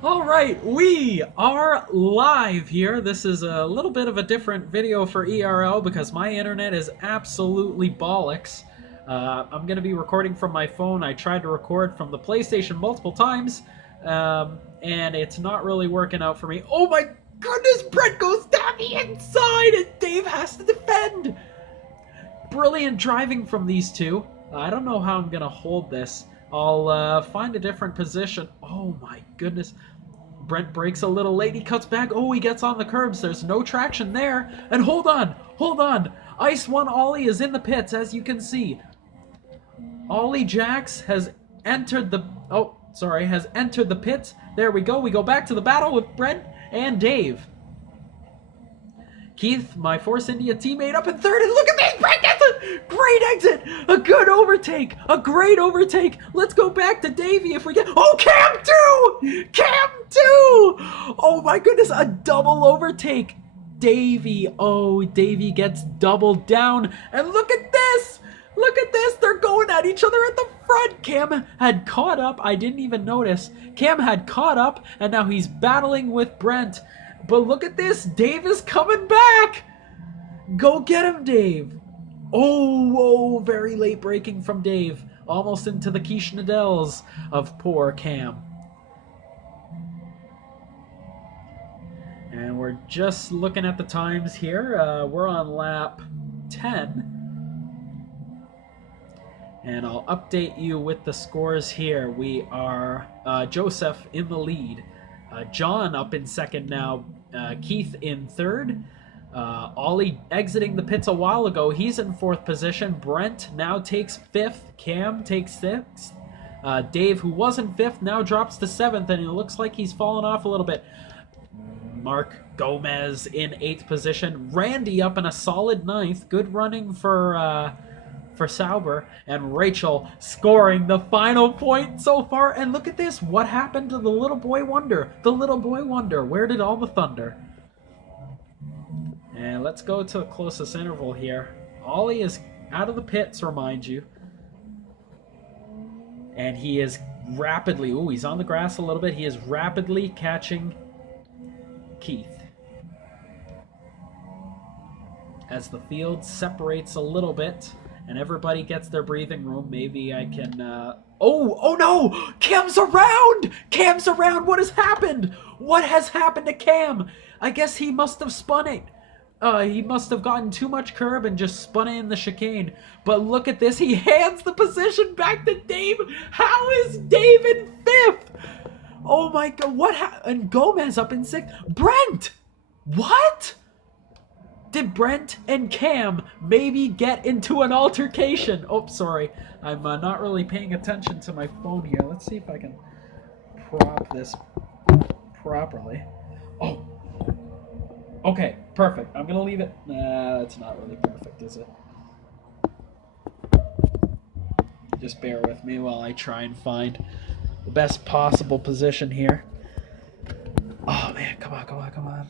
All right, we are live here. This is a little bit of a different video for ERL because my internet is absolutely bollocks. I'm going to be recording from my phone. I tried to record from the PlayStation multiple times, and it's not really working out for me. Oh my goodness, Brett goes down the inside and Dave has to defend. Brilliant driving from these two. I don't know how I'm going to hold this. I'll find a different position. Oh my goodness. Brent breaks a little late. He cuts back. Oh, he gets on the curbs. There's no traction there. And hold on. Ice 1 Ollie is in the pits, as you can see. Ollie Jax has entered the... has entered the pits. There we go. We go back to the battle with Brent and Dave. Keith, my Force India teammate, up in third, and look at this! Brent gets a great exit! A good overtake! A great overtake! Let's go back to Davey if we get... Oh, Cam 2! Cam 2! Oh my goodness, a double overtake! Davey, oh, Davey gets doubled down, and look at this! Look at this! They're going at each other at the front! Cam had caught up, I didn't even notice. Cam had caught up, and now he's battling with Brent. But look at this! Dave is coming back! Go get him, Dave! Oh, very late braking from Dave. Almost into the quiche Nadels of poor Cam. And we're just looking at the times here. We're on lap 10. And I'll update you with the scores here. We are Joseph in the lead. John up in second now. Keith in third. Ollie exiting the pits a while ago. He's in fourth position. Brent now takes fifth. Cam takes sixth. Dave, who was in fifth, now drops to seventh, and it looks like he's fallen off a little bit. Mark Gomez in eighth position. Randy up in a solid ninth. Good running for Sauber, and Rachel scoring the final point so far. And look at this. What happened to the little boy wonder? The little boy wonder. Where did all the thunder? And let's go to the closest interval here. Ollie is out of the pits, remind you. And he is rapidly... Ooh, he's on the grass a little bit. He is rapidly catching Keith. As the field separates a little bit and everybody gets their breathing room, maybe I can... Oh no! Cam's around! Cam's around! What has happened? What has happened to Cam? I guess he must have spun it. He must have gotten too much curb and just spun it in the chicane. But look at this. He hands the position back to Dave. How is Dave in fifth? Oh my god. What happened? And Gomez up in sixth. Brent! What? Did Brent and Cam maybe get into an altercation? Oh, sorry. I'm not really paying attention to my phone here. Let's see if I can prop this properly. Oh. Okay, perfect. I'm going to leave it. Nah, that's not really perfect, is it? Just bear with me while I try and find the best possible position here. Oh, man. Come on.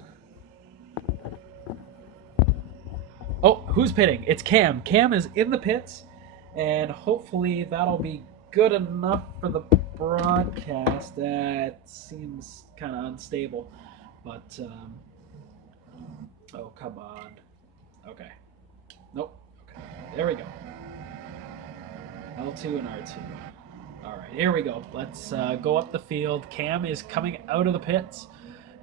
Oh, who's pitting? It's Cam. Cam is in the pits, and hopefully that'll be good enough for the broadcast. That seems kind of unstable, but oh, come on. Okay. Nope. Okay. There we go. L2 and R2. All right, here we go. Let's go up the field. Cam is coming out of the pits,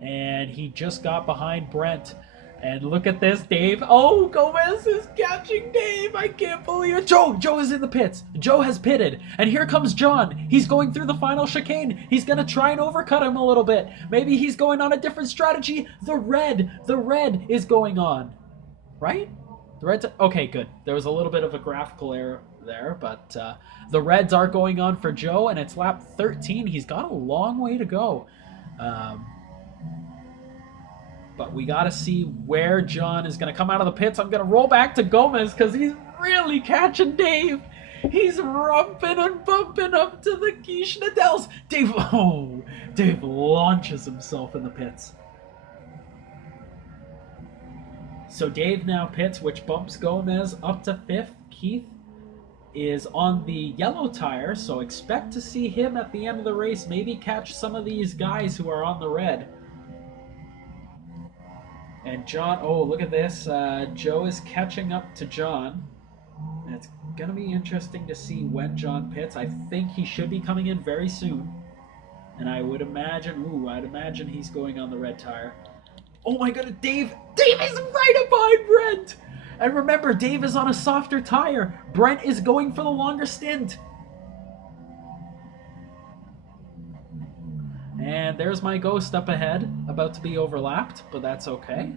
and he just got behind Brent. And look at this, Dave. Oh, Gomez is catching Dave. I can't believe it. Joe is in the pits. Joe has pitted. And here comes John. He's going through the final chicane. He's going to try and overcut him a little bit. Maybe he's going on a different strategy. The red is going on. Right? The red's... Okay, good. There was a little bit of a graphical error there, but the reds are going on for Joe, and it's lap 13. He's got a long way to go. But we got to see where John is going to come out of the pits. I'm going to roll back to Gomez because he's really catching Dave. He's rumping and bumping up to the quiche Nadels. Dave launches himself in the pits. So Dave now pits, which bumps Gomez up to fifth. Keith is on the yellow tire, so expect to see him at the end of the race maybe catch some of these guys who are on the red. And John, oh, look at this. Joe is catching up to John. And it's going to be interesting to see when John pits. I think he should be coming in very soon. And I would imagine, I'd imagine he's going on the red tire. Oh my goodness, Dave is right up behind Brent! And remember, Dave is on a softer tire. Brent is going for the longer stint. And there's my Ghost up ahead, about to be overlapped, but that's okay.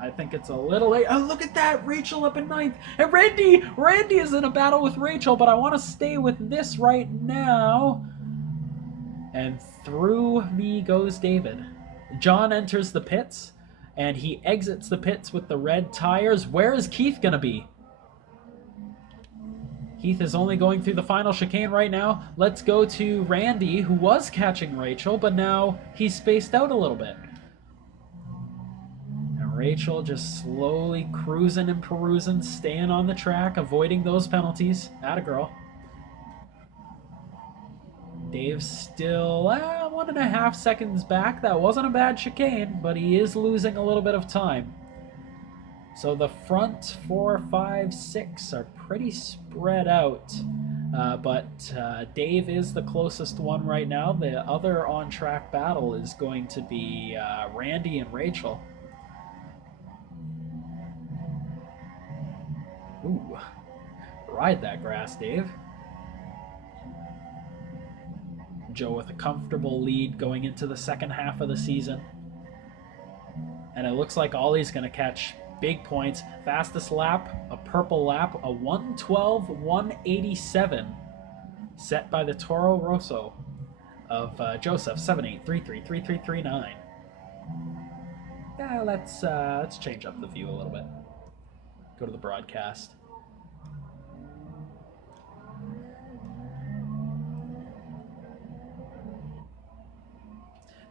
I think it's a little late. Oh, look at that! Rachel up in 9th. And Randy is in a battle with Rachel, but I want to stay with this right now. And through me goes David. John enters the pits, and he exits the pits with the red tires. Where is Keith going to be? Keith is only going through the final chicane right now. Let's go to Randy, who was catching Rachel, but now he's spaced out a little bit. And Rachel just slowly cruising and perusing, staying on the track, avoiding those penalties. Atta girl. Dave's still 1.5 seconds back. That wasn't a bad chicane, but he is losing a little bit of time. So the front 4, 5, 6 are pretty spread out, but Dave is the closest one right now. The other on-track battle is going to be Randy and Rachel. Ooh, ride that grass, Dave. Joe with a comfortable lead going into the second half of the season. And it looks like Ollie's going to catch big points. Fastest lap, a purple lap, a 1:12.187, set by the Toro Rosso of Joseph, 78333339. Yeah, let's change up the view a little bit. Go to the broadcast.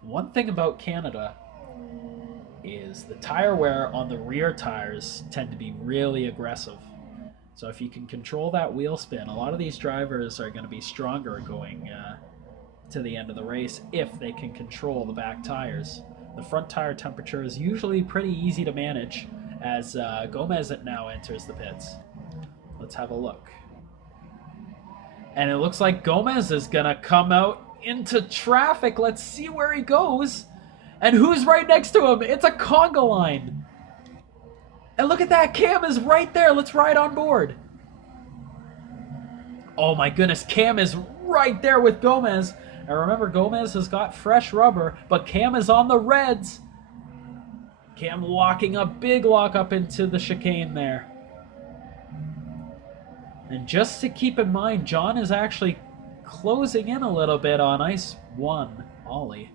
One thing about Canada is the tire wear on the rear tires tend to be really aggressive. So if you can control that wheel spin, a lot of these drivers are going to be stronger going to the end of the race if they can control the back tires. The front tire temperature is usually pretty easy to manage as Gomez now enters the pits. Let's have a look. And it looks like Gomez is going to come out into traffic. Let's see where he goes. And who's right next to him? It's a conga line. And look at that. Cam is right there. Let's ride on board. Oh my goodness. Cam is right there with Gomez. And remember, Gomez has got fresh rubber, but Cam is on the reds. Cam locking a big lock up into the chicane there. And just to keep in mind, John is actually closing in a little bit on ice 1, Ollie.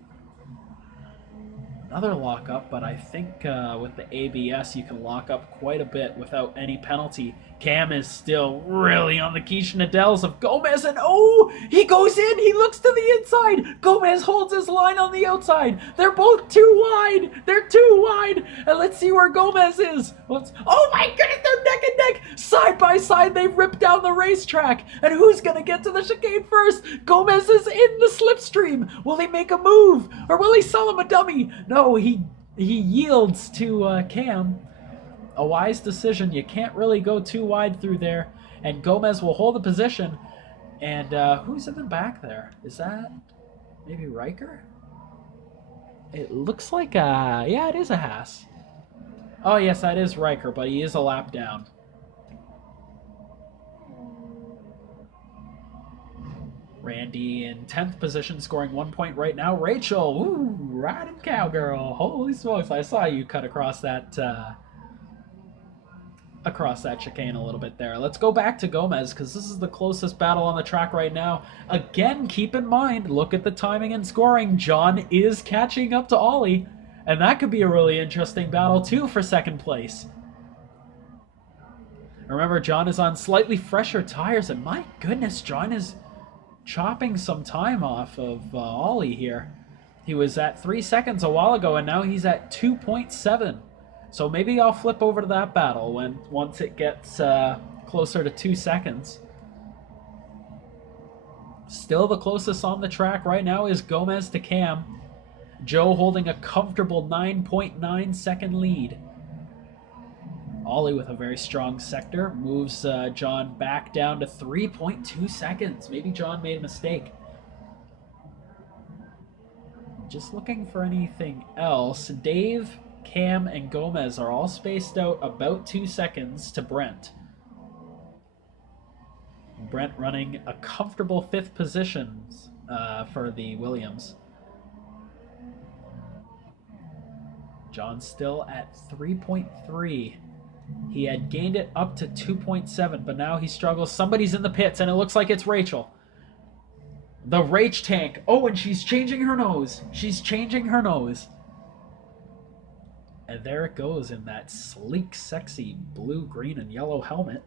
Another lockup, but I think with the ABS you can lock up quite a bit without any penalty. Cam is still really on the quiche Nadels of Gomez, and oh, he goes in, he looks to the inside. Gomez holds his line on the outside. They're both too wide. They're too wide. And let's see where Gomez is. Oh my goodness, they're neck and neck. Side by side, they rip down the racetrack. And who's going to get to the chicane first? Gomez is in the slipstream. Will he make a move? Or will he sell him a dummy? No, he yields to Cam. A wise decision. You can't really go too wide through there. And Gomez will hold the position. And who's in the back there? Is that maybe Riker? It looks like yeah, it is a Haas. Oh yes, that is Riker, but he is a lap down. Randy in 10th position, scoring 1 point right now. Rachel, ooh, riding cowgirl. Holy smokes, I saw you cut across that chicane a little bit there. Let's go back to Gomez because this is the closest battle on the track right now. Again, keep in mind, look at the timing and scoring. John is catching up to Ollie, and that could be a really interesting battle too for second place. Remember, John is on slightly fresher tires, and my goodness, John is chopping some time off of Ollie here. He was at 3 seconds a while ago, and now he's at 2.7. So maybe I'll flip over to that battle once it gets closer to 2 seconds. Still the closest on the track right now is Gomez to Cam. Joe holding a comfortable 9.9 second lead. Ollie with a very strong sector moves John back down to 3.2 seconds. Maybe John made a mistake. Just looking for anything else. Dave, Cam, and Gomez are all spaced out about 2 seconds to Brent. Brent running a comfortable 5th position for the Williams. John still at 3.3. He had gained it up to 2.7, but now he struggles. Somebody's in the pits, and it looks like it's Rachel. The Rach tank. Oh, and she's changing her nose. She's changing her nose. And there it goes in that sleek, sexy blue, green, and yellow helmet.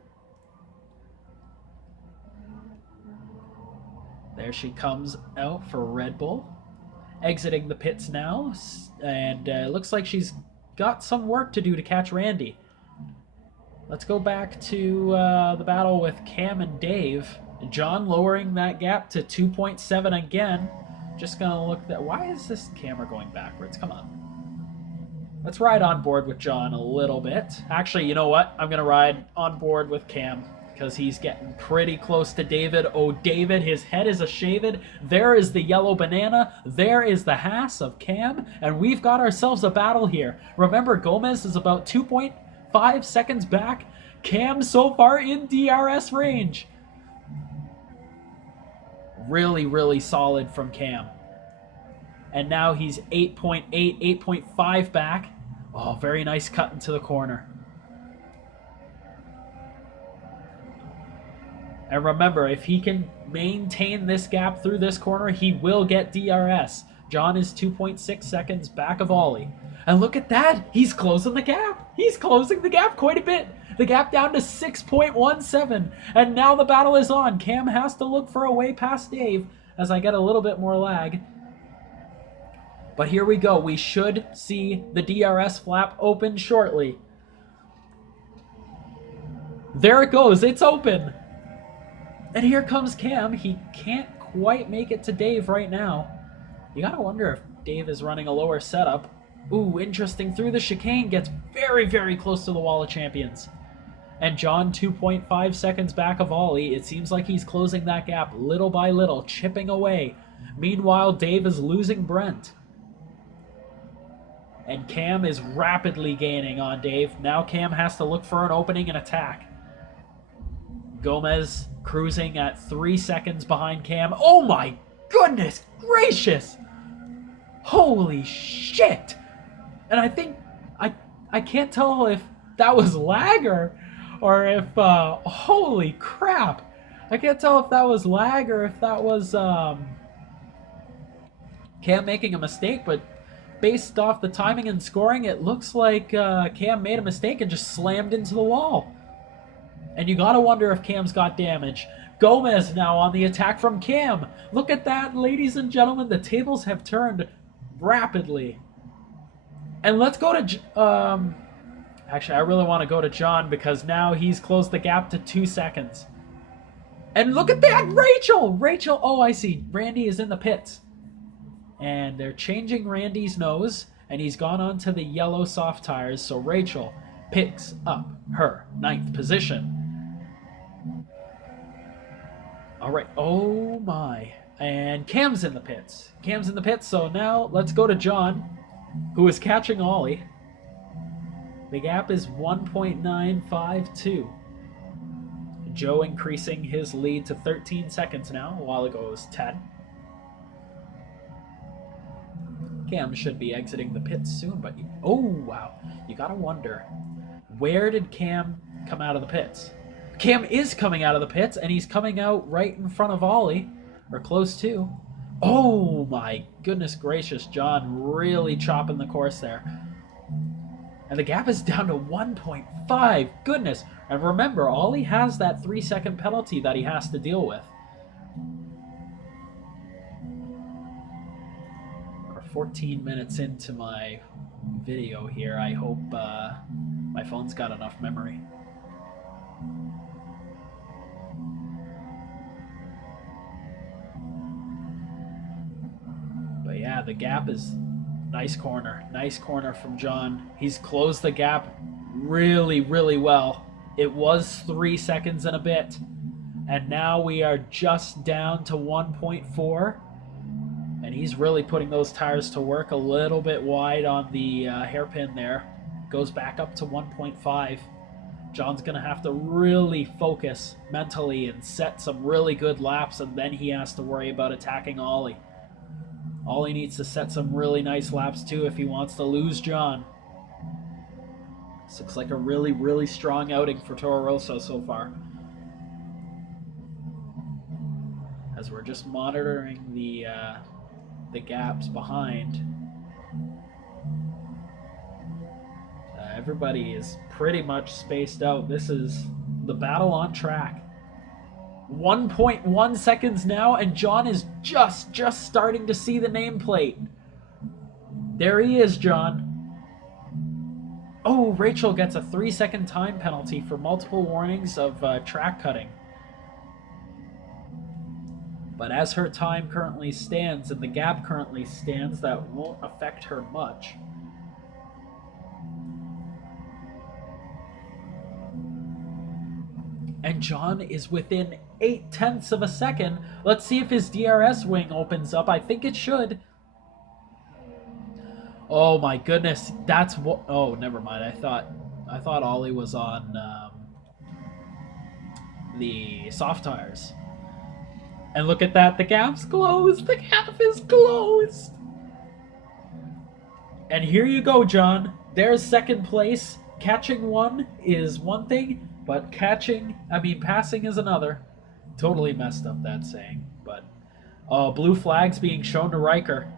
There she comes out for Red Bull. Exiting the pits now. And it looks like she's got some work to do to catch Randy. Let's go back to the battle with Cam and Dave. John lowering that gap to 2.7 again. Just gonna look that. Why is this camera going backwards? Come on. Let's ride on board with John a little bit. Actually, you know what? I'm gonna ride on board with Cam because he's getting pretty close to David. Oh, David, his head is a shaved. There is the yellow banana. There is the Haas of Cam, and we've got ourselves a battle here. Remember, Gomez is about 2.5 seconds back. Cam so far in DRS range. Really, really solid from Cam. And now he's 8.8, 8.5 back. Oh, very nice cut into the corner. And remember, if he can maintain this gap through this corner, he will get DRS. John is 2.6 seconds back of Ollie. And look at that! He's closing the gap! He's closing the gap quite a bit! The gap down to 6.17. And now the battle is on. Cam has to look for a way past Dave as I get a little bit more lag. But here we go. We should see the DRS flap open shortly. There it goes. It's open. And here comes Cam. He can't quite make it to Dave right now. You gotta wonder if Dave is running a lower setup. Ooh, interesting. Through the chicane, gets very, very close to the wall of champions. And John 2.5 seconds back of Ollie. It seems like he's closing that gap little by little, chipping away. Meanwhile, Dave is losing Brent. And Cam is rapidly gaining on Dave. Now Cam has to look for an opening and attack. Gomez cruising at 3 seconds behind Cam. Oh my goodness gracious! Holy shit! And I think, I can't tell if that was lag or if, holy crap. I can't tell if that was lag or if that was Cam making a mistake, but based off the timing and scoring, it looks like Cam made a mistake and just slammed into the wall. And you gotta wonder if Cam's got damage. Gomez now on the attack from Cam. Look at that, ladies and gentlemen. The tables have turned rapidly. And let's go to... actually, I really want to go to John because now he's closed the gap to 2 seconds. And look at that, Rachel! Rachel, oh, I see. Randy is in the pits. And they're changing Randy's nose, and he's gone on to the yellow soft tires, so Rachel picks up her 9th position. All right, oh my. And Cam's in the pits. Cam's in the pits, so now let's go to John, who is catching Ollie. The gap is 1.952. Joe increasing his lead to 13 seconds now. A while ago it was 10. Cam should be exiting the pits soon, but... Oh, wow. You gotta wonder, where did Cam come out of the pits? Cam is coming out of the pits, and he's coming out right in front of Ollie, or close to. Oh, my goodness gracious. John really chopping the course there. And the gap is down to 1.5. Goodness. And remember, Ollie has that 3-second penalty that he has to deal with. We're 14 minutes into my video here. I hope my phone's got enough memory. Yeah, the gap is nice corner. Nice corner from John. He's closed the gap really, really well. It was 3 seconds and a bit. And now we are just down to 1.4. And he's really putting those tires to work, a little bit wide on the hairpin there. Goes back up to 1.5. John's going to have to really focus mentally and set some really good laps, and then he has to worry about attacking Ollie. Ollie needs to set some really nice laps too if he wants to lose John. This looks like a really, really strong outing for Toro Rosso so far. As we're just monitoring the gaps behind. Everybody is pretty much spaced out. This is the battle on track. 1.1 seconds now, and John is just starting to see the nameplate. There he is, John. Oh, Rachel gets a 3-second time penalty for multiple warnings of track cutting. But as her time currently stands and the gap currently stands, that won't affect her much. And John is within 0.8 of a second. Let's see if his DRS wing opens up. I think it should. Oh my goodness, that's what. Oh, never mind. I thought Ollie was on the soft tires. And look at that, the gap's closed. The gap is closed. And here you go, John. There's second place. Catching one is one thing, but passing is another. Totally messed up that saying, but blue flags being shown to Riker.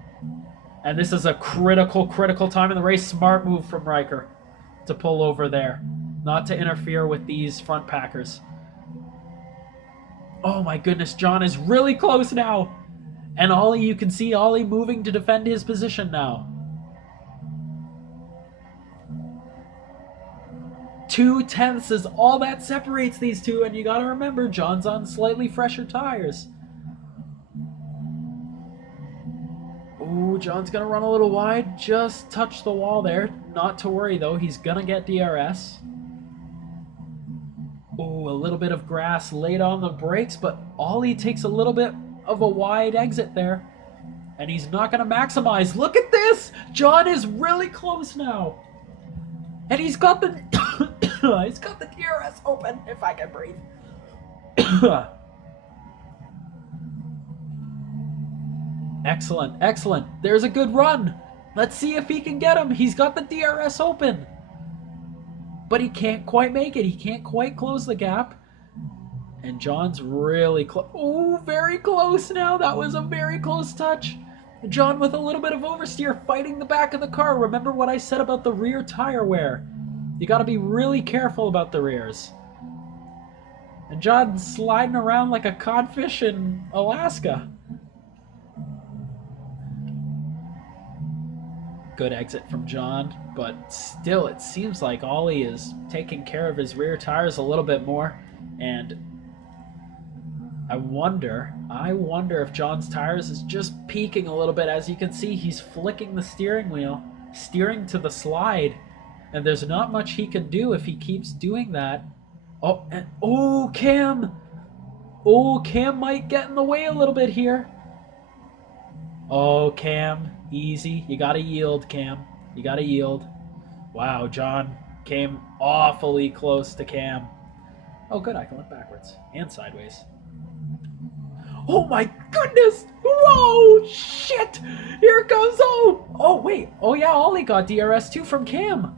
And this is a critical time in the race. Smart move from Riker to pull over there, not to interfere with these front packers. Oh my goodness, John is really close now. And Ollie, you can see Ollie moving to defend his position now. 0.2 is all that separates these two, and you gotta remember, John's on slightly fresher tires. Ooh, John's gonna run a little wide, just touch the wall there. Not to worry though, he's gonna get DRS. Ooh, a little bit of grass laid on the brakes, but Ollie takes a little bit of a wide exit there. And he's not gonna maximize. Look at this! John is really close now. And he's got the he's got the DRS open, if I can breathe. Excellent. There's a good run. Let's see if he can get him. He's got the DRS open. But he can't quite make it. He can't quite close the gap. And John's really close. Oh, very close now. That was a very close touch. John with a little bit of oversteer fighting the back of the car. Remember what I said about the rear tire wear. You got to be really careful about the rears. And John's sliding around like a codfish in Alaska. Good exit from John, but still it seems like Ollie is taking care of his rear tires a little bit more. And I wonder if John's tires is just peaking a little bit. As you can see, he's flicking the steering wheel, steering to the slide, and there's not much he can do if he keeps doing that. Oh, and Cam! Oh, Cam might get in the way a little bit here. Oh, Cam, easy. You gotta yield, Cam. You gotta yield. Wow, John came awfully close to Cam. Oh, good, I can look backwards and sideways. Oh my goodness! Whoa! Shit! Here it goes! Oh, wait. Oh yeah, Ollie got DRS too from Cam.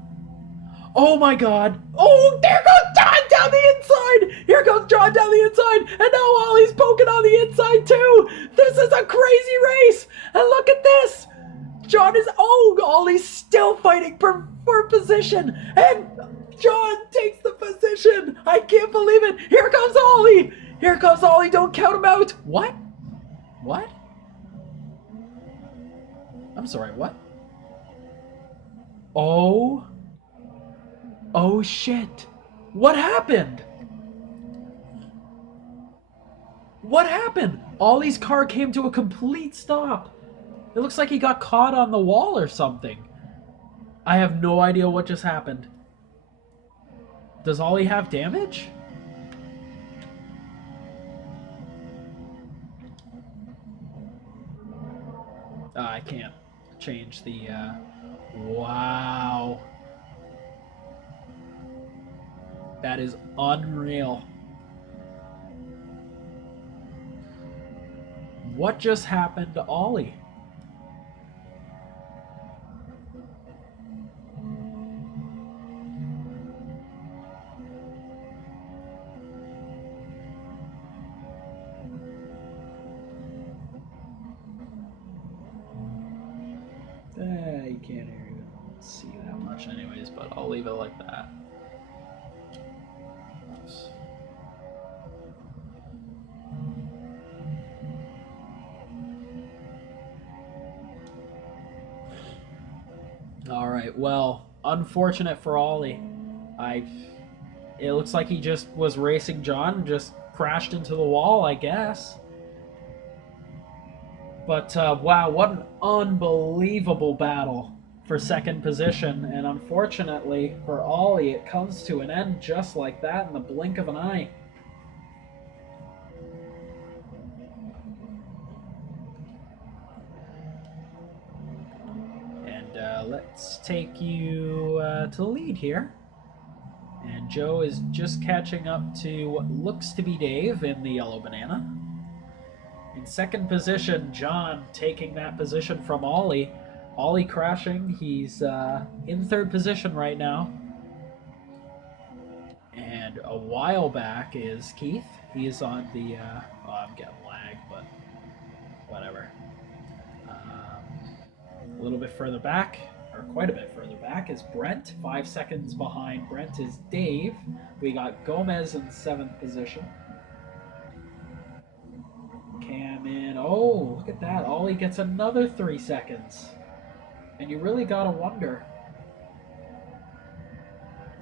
Oh my god. Oh, there goes John down the inside! Here goes John down the inside! And now Ollie's poking on the inside too! This is a crazy race! And look at this! John is... Oh, Ollie's still fighting for position! And John takes the position! I can't believe it! Here comes Ollie! Here comes Ollie! Don't count him out! What? What? I'm sorry, what? Oh shit! What happened? What happened? Ollie's car came to a complete stop. It looks like he got caught on the wall or something. I have no idea what just happened. Does Ollie have damage? I can't change the... Wow. That is unreal. What just happened to Ollie? You can't even see that much anyways, but I'll leave it like that. Oops. All right, well, unfortunate for Ollie. It looks like he just was racing John and just crashed into the wall, I guess. But wow, what an unbelievable battle for second position. And unfortunately for Ollie, it comes to an end just like that in the blink of an eye. And let's take you to the lead here. And Joe is just catching up to what looks to be Dave in the yellow banana. In second position, John taking that position from Ollie. Ollie crashing. He's in third position right now. And a while back is Keith. He is on the... oh, I'm getting lag, but whatever. A little bit further back, or quite a bit further back, is Brent. 5 seconds behind Brent is Dave. We got Gomez in 7th position. Cam in. Oh, look at that. Ollie gets another 3 seconds. And you really gotta wonder,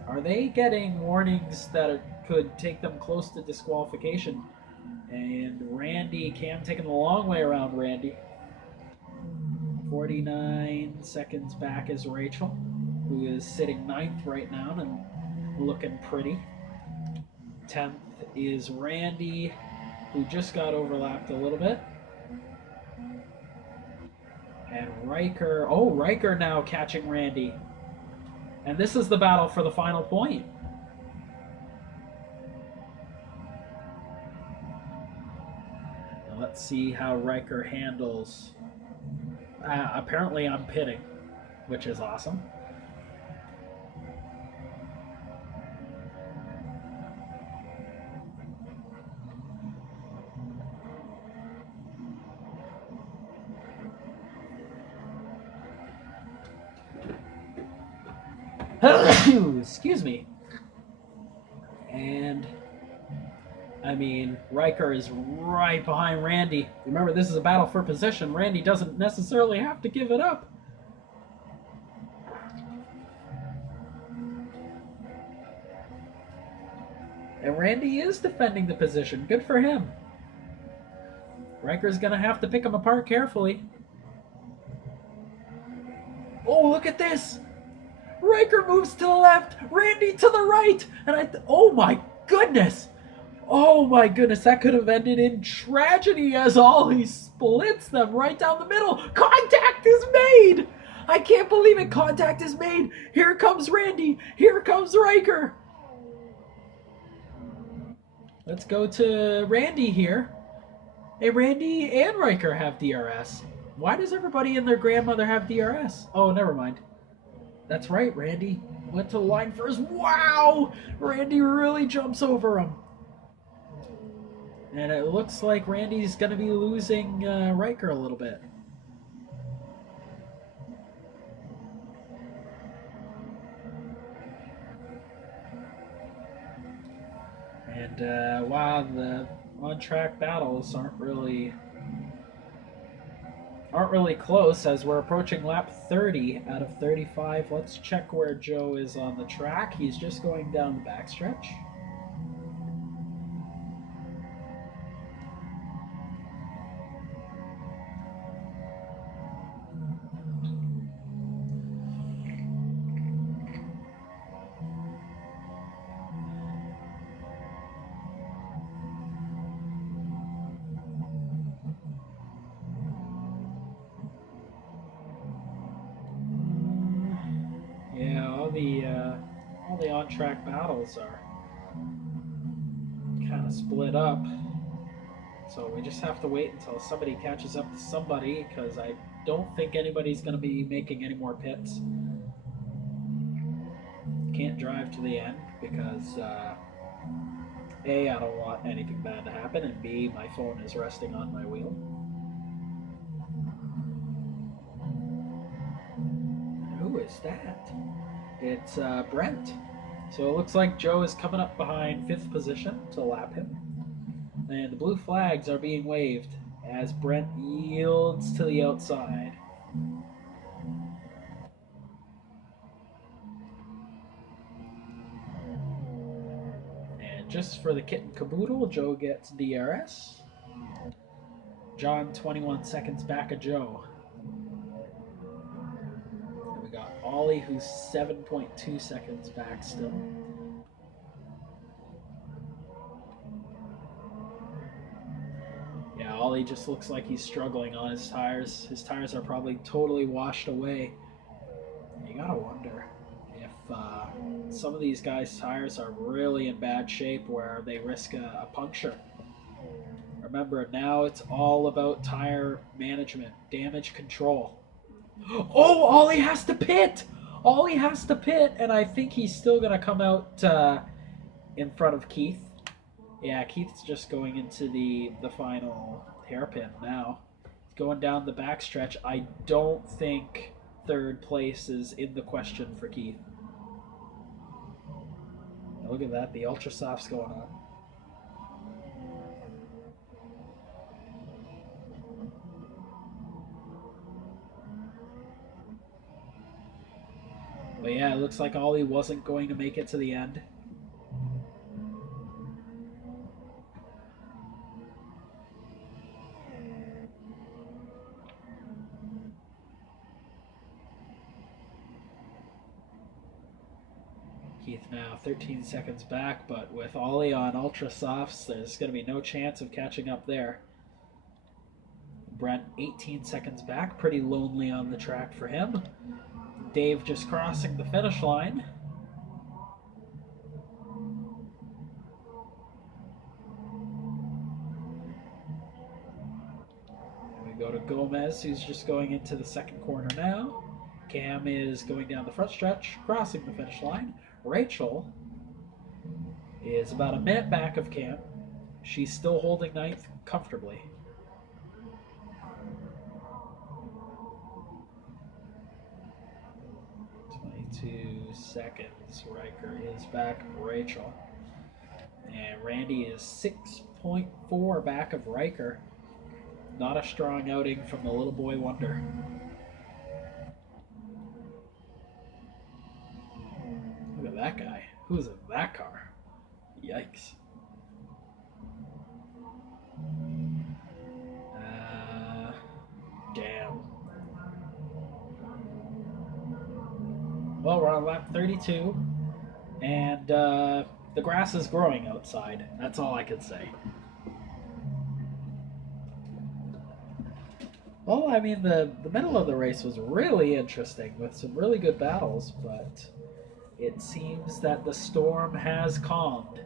are they getting warnings that could take them close to disqualification? And Randy, Cam taking the long way around Randy. 49 seconds back is Rachel, who is sitting 9th right now and looking pretty. 10th is Randy, who just got overlapped a little bit. And Riker, oh, Riker now catching Randy. And this is the battle for the final point. Now let's see how Riker handles. Apparently I'm pitting, which is awesome. Excuse me. And I mean, Riker is right behind Randy. Remember, this is a battle for position. Randy doesn't necessarily have to give it up. And Randy is defending the position. Good for him. Riker's going to have to pick him apart carefully. Oh, look at this. Riker moves to the left, Randy to the right. And oh my goodness. Oh my goodness, that could have ended in tragedy as Ollie splits them right down the middle. Contact is made! I can't believe it, contact is made. Here comes Randy, here comes Riker. Let's go to Randy here. Hey, Randy and Riker have DRS. Why does everybody and their grandmother have DRS? Oh, never mind. That's right, Randy went to the line first. Wow! Randy really jumps over him. And it looks like Randy's going to be losing Riker a little bit. And wow, the on-track battles aren't really close as we're approaching lap 30 out of 35. Let's check where Joe is on the track. He's just going down the backstretch. all the on-track battles are kind of split up. So we just have to wait until somebody catches up to somebody, because I don't think anybody's going to be making any more pits. Can't drive to the end because A, I don't want anything bad to happen, and B, my phone is resting on my wheel. Who is that? It's Brent. So it looks like Joe is coming up behind 5th position to lap him. And the blue flags are being waved as Brent yields to the outside. And just for the kit and caboodle, Joe gets DRS. John 21 seconds back of Joe. And we got Ollie, who's 7.2 seconds back still. Yeah, Ollie just looks like he's struggling on his tires. His tires are probably totally washed away. You gotta wonder if some of these guys' tires are really in bad shape where they risk a puncture. Remember, now it's all about tire management, damage control. Oh, Ollie has to pit! Ollie has to pit, and I think he's still gonna come out in front of Keith. Yeah, Keith's just going into the final hairpin now. He's going down the backstretch. I don't think 3rd place is in the question for Keith. Now look at that, the ultra softs going on. But yeah, it looks like Ollie wasn't going to make it to the end. Keith now 13 seconds back, but with Ollie on ultra softs, there's going to be no chance of catching up there. Brent 18 seconds back, pretty lonely on the track for him. Dave just crossing the finish line. And we go to Gomez, who's just going into the 2nd corner now. Cam is going down the front stretch, crossing the finish line. Rachel is about a minute back of Cam. She's still holding 9th comfortably. Seconds. Riker is back of Rachel. And Randy is 6.4 back of Riker. Not a strong outing from the little boy wonder. Look at that guy. Who's in that car? Yikes. Damn. Well, we're on lap 32, and the grass is growing outside. That's all I can say. Well, I mean, the middle of the race was really interesting with some really good battles, but it seems that the storm has calmed.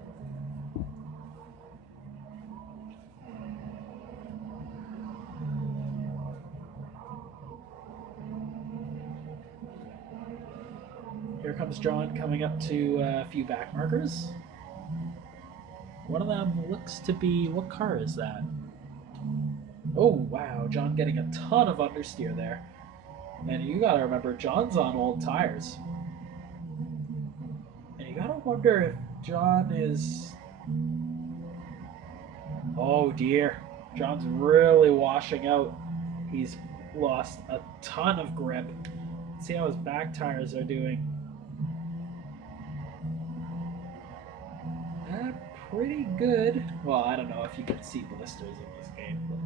Here comes John coming up to a few back markers. One of them looks to be... What car is that? Oh, wow. John getting a ton of understeer there. And you gotta remember, John's on old tires. And you gotta wonder if John is... Oh, dear. John's really washing out. He's lost a ton of grip. See how his back tires are doing. Pretty good. Well, I don't know if you can see blisters in this game, but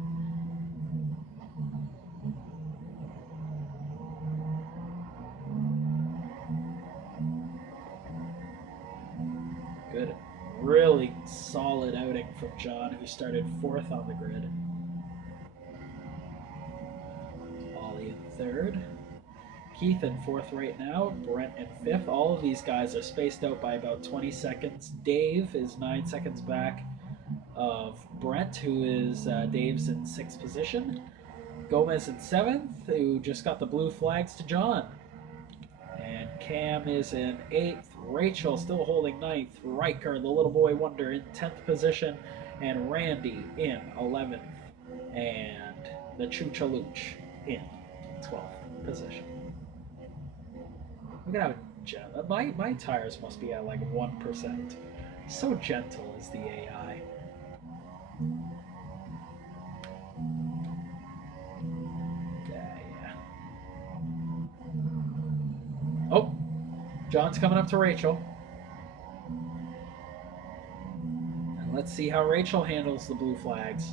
good. Really solid outing from John, who started 4th on the grid. Ollie in 3rd. Keith in fourth right now, Brent in fifth. All of these guys are spaced out by about 20 seconds. Dave is 9 seconds back of Brent, who is Dave's in sixth position. Gomez in seventh, who just got the blue flags to John. And Cam is in eighth. Rachel still holding ninth. Riker, the little boy wonder, in 10th position. And Randy in 11th. And the Choochaluch in 12th position. Look at how my tires must be at like 1%. So gentle is the AI. Yeah. Oh, John's coming up to Rachel. And let's see how Rachel handles the blue flags.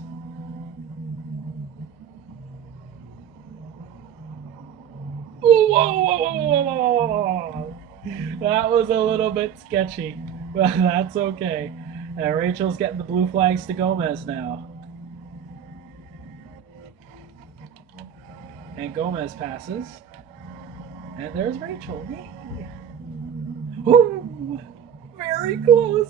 Whoa. That was a little bit sketchy, but that's okay. And Rachel's getting the blue flags to Gomez now. And Gomez passes. And there's Rachel. Yay! Ooh, very close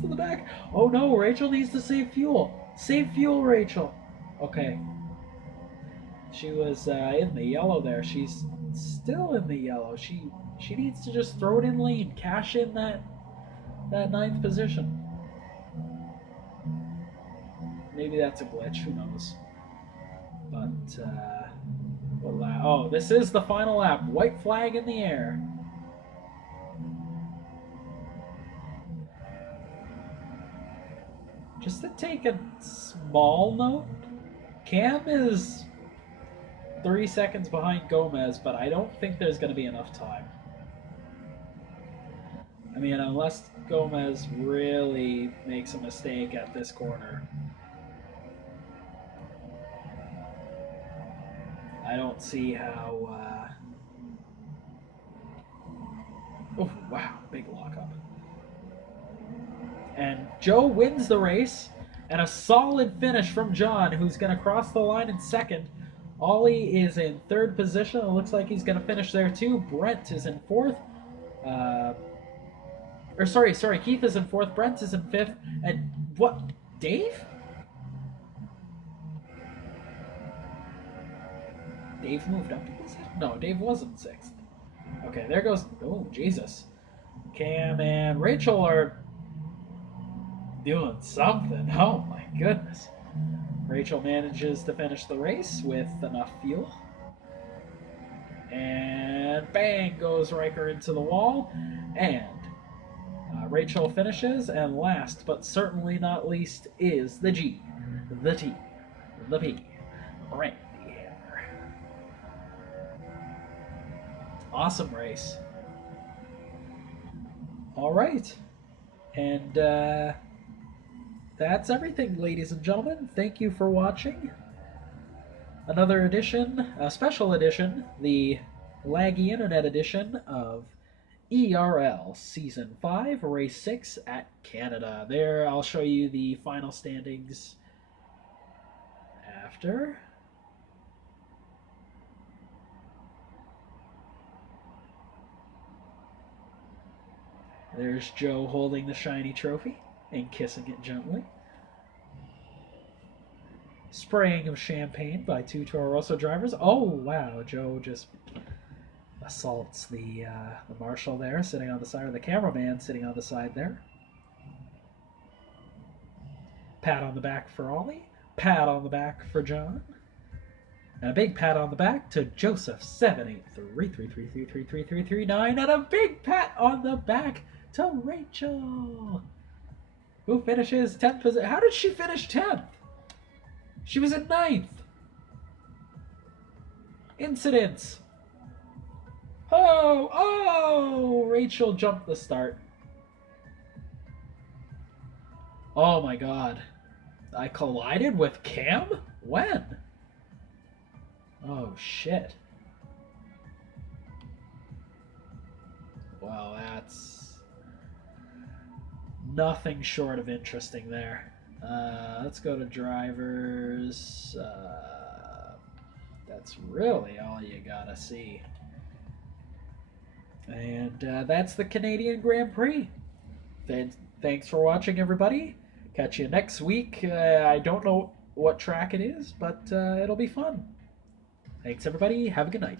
to the back. Oh no, Rachel needs to save fuel. Save fuel, Rachel. Okay. She was in the yellow there. She's still in the yellow. She needs to just throw it in lane, cash in that ninth position. Maybe that's a glitch. Who knows? But oh, this is the final lap. White flag in the air. Just to take a small note, Cam is 3 seconds behind Gomez, but I don't think there's going to be enough time. I mean, unless Gomez really makes a mistake at this corner. I don't see how... Oh, wow, big lockup. And Joe wins the race, and a solid finish from John, who's going to cross the line in second. Ollie is in third position. It looks like he's going to finish there too. Brent is in fourth. Keith is in fourth. Brent is in fifth. And what? Dave? Dave moved up to position? No, Dave was in sixth. Okay, there goes... Oh, Jesus. Cam and Rachel are doing something. Oh, my goodness. Rachel manages to finish the race with enough fuel. And bang goes Riker into the wall. And Rachel finishes. And last but certainly not least is the G, the T, the P, Randy. Awesome race. All right. And that's everything, ladies and gentlemen. Thank you for watching. Another edition, a special edition, the laggy internet edition of ERL Season 5, Race 6 at Canada. There, I'll show you the final standings after. There's Joe holding the shiny trophy and kissing it gently. Spraying of champagne by two Toro Rosso drivers. Oh, wow. Joe just assaults the marshal there, sitting on the side, or the cameraman sitting on the side there. Pat on the back for Ollie. Pat on the back for John. And a big pat on the back to Joseph 78333333339, and a big pat on the back to Rachel, who finishes 10th position. How did she finish 10th? She was in 9th. Incidents. Oh, Rachel jumped the start. Oh my God. I collided with Cam? When? Oh shit. Well, that's nothing short of interesting there. Let's go to drivers. That's really all you gotta see. And that's the Canadian Grand Prix. Thanks for watching, everybody. Catch you next week. I don't know what track it is, but it'll be fun. Thanks, everybody. Have a good night.